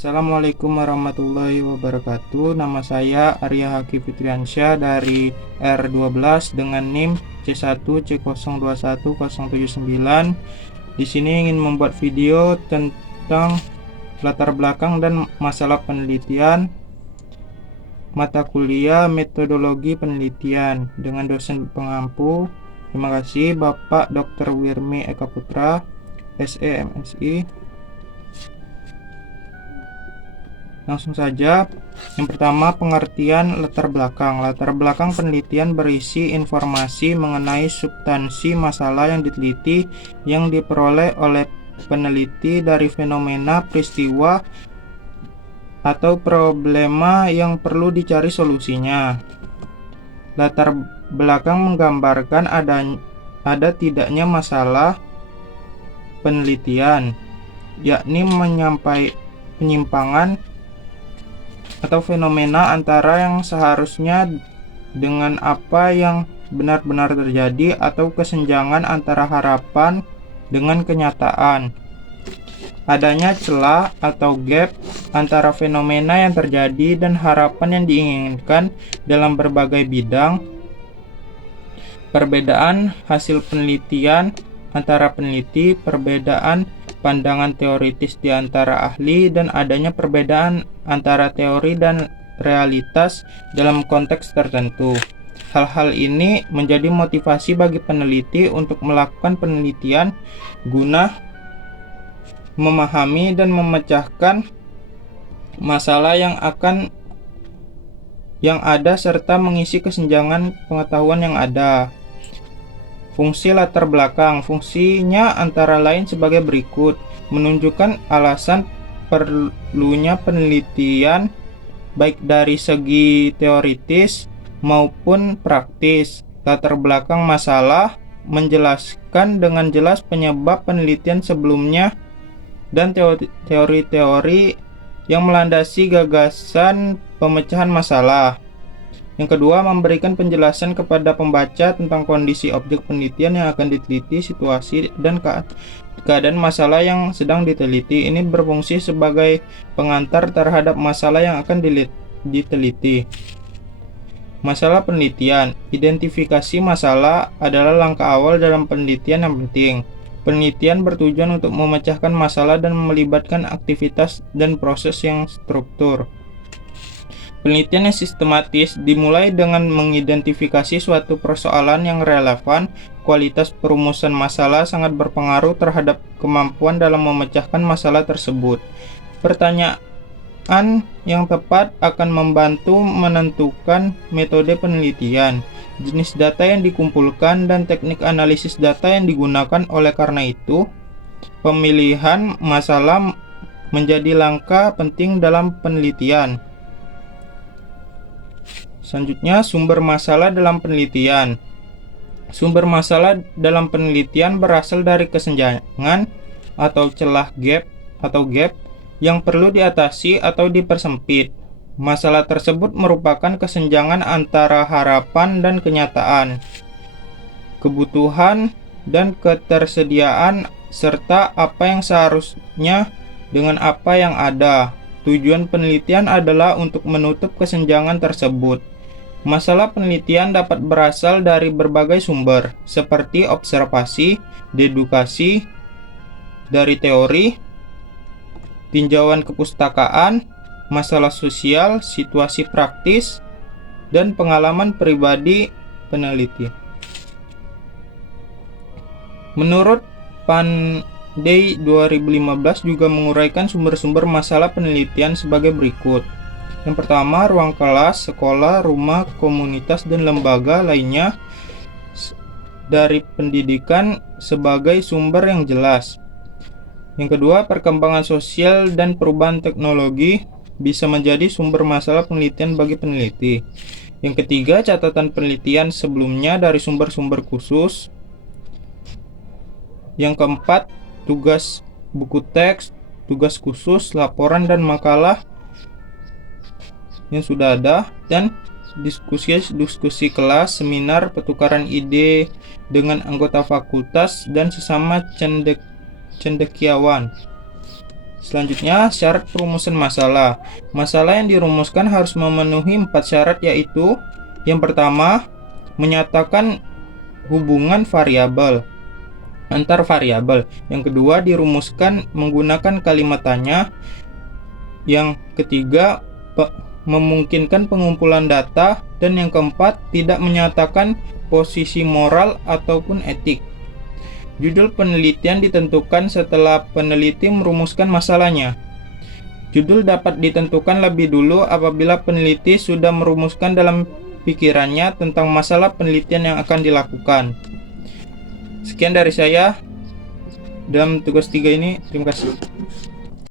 Assalamualaikum warahmatullahi wabarakatuh. Nama saya Arya Haki Fitriansyah dari R12 dengan NIM C1C021079. Di sini ingin membuat video tentang latar belakang dan masalah penelitian mata kuliah metodologi penelitian dengan dosen pengampu. Terima kasih Bapak Dr. Wirmi Eka Putra, SE MSI. Langsung saja. Yang pertama, pengertian latar belakang. Latar belakang penelitian berisi informasi mengenai substansi masalah yang diteliti yang diperoleh oleh peneliti dari fenomena, peristiwa, atau problema yang perlu dicari solusinya. Latar belakang menggambarkan ada tidaknya masalah penelitian, yakni penyimpangan atau fenomena antara yang seharusnya dengan apa yang benar-benar terjadi, atau kesenjangan antara harapan dengan kenyataan. Adanya celah atau gap antara fenomena yang terjadi dan harapan yang diinginkan dalam berbagai bidang. Perbedaan hasil penelitian antara peneliti, perbedaan pandangan teoritis di antara ahli, dan adanya perbedaan antara teori dan realitas dalam konteks tertentu. Hal-hal ini menjadi motivasi bagi peneliti untuk melakukan penelitian guna memahami dan memecahkan masalah yang ada serta mengisi kesenjangan pengetahuan yang ada. Fungsi latar belakang. Fungsinya antara lain sebagai berikut: menunjukkan alasan perlunya penelitian baik dari segi teoritis maupun praktis. Latar belakang masalah menjelaskan dengan jelas penyebab penelitian sebelumnya dan teori-teori yang melandasi gagasan pemecahan masalah. Yang kedua, memberikan penjelasan kepada pembaca tentang kondisi objek penelitian yang akan diteliti, situasi, dan keadaan masalah yang sedang diteliti. Ini berfungsi sebagai pengantar terhadap masalah yang akan diteliti. Masalah penelitian. Identifikasi masalah adalah langkah awal dalam penelitian yang penting. Penelitian bertujuan untuk memecahkan masalah dan melibatkan aktivitas dan proses yang struktur. Penelitian yang sistematis dimulai dengan mengidentifikasi suatu persoalan yang relevan. Kualitas perumusan masalah sangat berpengaruh terhadap kemampuan dalam memecahkan masalah tersebut. Pertanyaan yang tepat akan membantu menentukan metode penelitian, jenis data yang dikumpulkan, dan teknik analisis data yang digunakan. Oleh karena itu, pemilihan masalah menjadi langkah penting dalam penelitian. Selanjutnya, sumber masalah dalam penelitian. Sumber masalah dalam penelitian berasal dari kesenjangan atau celah gap yang perlu diatasi atau dipersempit. Masalah tersebut merupakan kesenjangan antara harapan dan kenyataan, kebutuhan dan ketersediaan, serta apa yang seharusnya dengan apa yang ada. Tujuan penelitian adalah untuk menutup kesenjangan tersebut. Masalah penelitian dapat berasal dari berbagai sumber, seperti observasi, dedukasi dari teori, tinjauan kepustakaan, masalah sosial, situasi praktis, dan pengalaman pribadi peneliti. Menurut Pandey 2015 juga menguraikan sumber-sumber masalah penelitian sebagai berikut. Yang pertama, ruang kelas, sekolah, rumah, komunitas, dan lembaga lainnya dari pendidikan sebagai sumber yang jelas. Yang kedua, perkembangan sosial dan perubahan teknologi bisa menjadi sumber masalah penelitian bagi peneliti. Yang ketiga, catatan penelitian sebelumnya dari sumber-sumber khusus. Yang keempat, tugas buku teks, tugas khusus, laporan, dan makalah yang sudah ada, dan diskusi kelas, seminar, pertukaran ide dengan anggota fakultas dan sesama cendekiawan. Selanjutnya, syarat perumusan masalah. Masalah yang dirumuskan harus memenuhi 4 syarat, yaitu yang pertama, menyatakan hubungan variabel antar variabel. Yang kedua, dirumuskan menggunakan kalimat tanya. Yang ketiga, memungkinkan pengumpulan data. Dan yang keempat, tidak menyatakan posisi moral ataupun etik. Judul penelitian ditentukan setelah peneliti merumuskan masalahnya. Judul dapat ditentukan lebih dulu apabila peneliti sudah merumuskan dalam pikirannya tentang masalah penelitian yang akan dilakukan. Sekian dari saya dalam tugas 3 ini. Terima kasih.